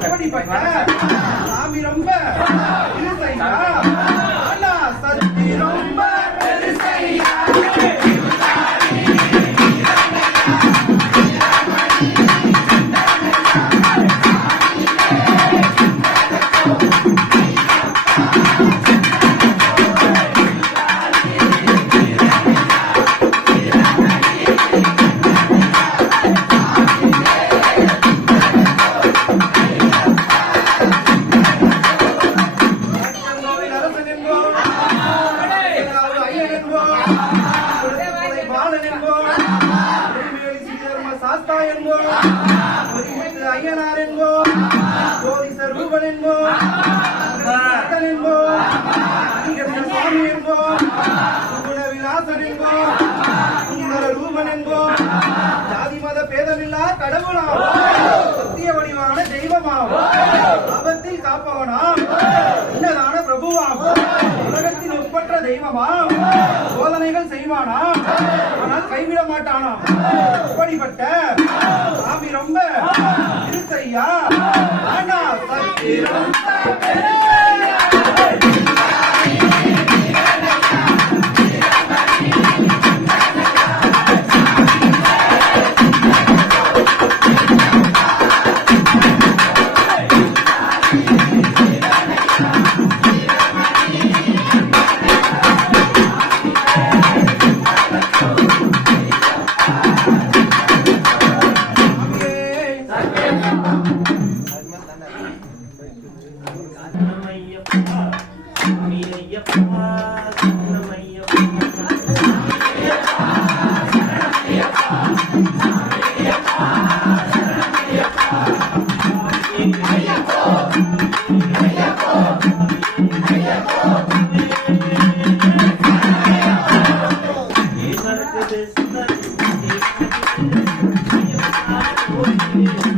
அப்படிப்பட்ட சாமி ரொம்ப இருசையா ஆனா சக்தி ரொம்ப பெருசையா ஐயனார் என்போ ஜோதிச ரூபன் என்போ என்போ சுவாமி என்போ குண விலாசன் என்போ சுந்தர ரூபன் என்போ ஜாதி மத பேதமில்லா கடவுளாம் சத்திய வடிவான தெய்வமாகும் ஆபத்தில் காப்பவனாம் உன்னதான பிரபுவாம் உலகத்தின் ஒப்பற்ற தெய்வமாம் சோதனைகள் செய்வானாம் ஆனால் கைவிட மாட்டானாம் அப்படிப்பட்ட சாமி ரொம்ப இருசையா ஆனா சக்தி ரொம்ப Thank you.